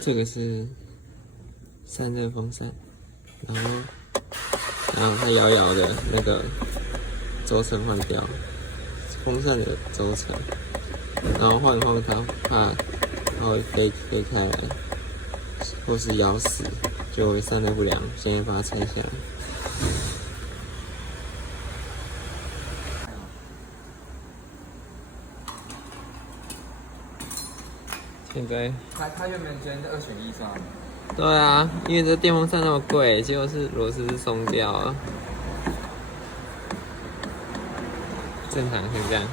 这个是散热风扇，然后它摇摇的那个轴承坏掉，风扇的轴承，然后晃一晃它，怕它会飞开来，或是咬死，就会散热不良。现在把它拆下来。现在他原本觉得2选1是吗？对啊，因为这电风扇那么贵，结果是螺丝是松掉了，正常是这样。